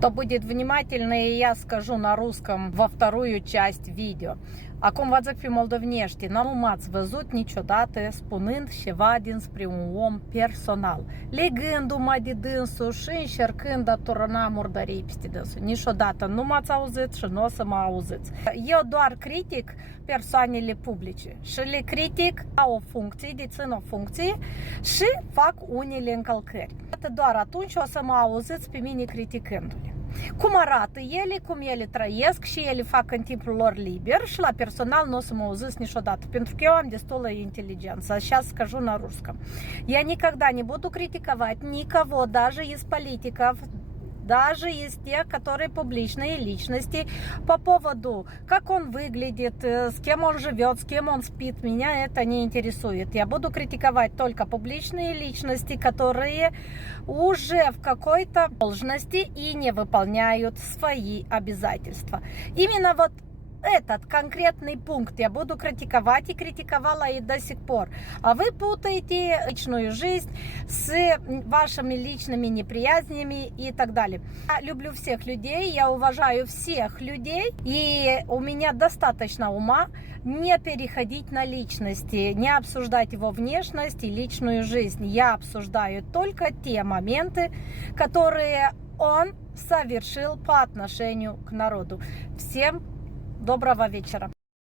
Кто будет внимательный, я скажу на русском во вторую часть видео. Acum v-ați fi moldovnești, nu m-ați văzut niciodată spunând ceva dinspre un om personal, legându-mă de dânsul și încercând a turna murdării peste dânsul. Niciodată nu m-ați auzit și nu o să mă auziți. Eu doar critic persoanele publice și le critic la o funcție, dețin o funcție și fac unele încălcări. Doar atunci o să mă auziți pe mine criticându-le. Cum arată ele, cum ele trăiesc și ele fac în timpul lor liber și la personal nu o să mă auziți niciodată, pentru că eu am destulă inteligență, сейчас скажу на русском. Я никогда не буду критиковать никого, даже из политиков, даже из тех, которые публичные личности, по поводу, как он выглядит, с кем он живет, с кем он спит, меня это не интересует. Я буду критиковать только публичные личности, которые уже в какой-то должности и не выполняют свои обязательства. Именно вот этот конкретный пункт я буду критиковать и критиковала и до сих пор. А вы путаете личную жизнь с вашими личными неприязнями и так далее. Я люблю всех людей, я уважаю всех людей, и у меня достаточно ума не переходить на личности, не обсуждать его внешность и личную жизнь. Я обсуждаю только те моменты, которые он совершил по отношению к народу. Всем доброго вечера.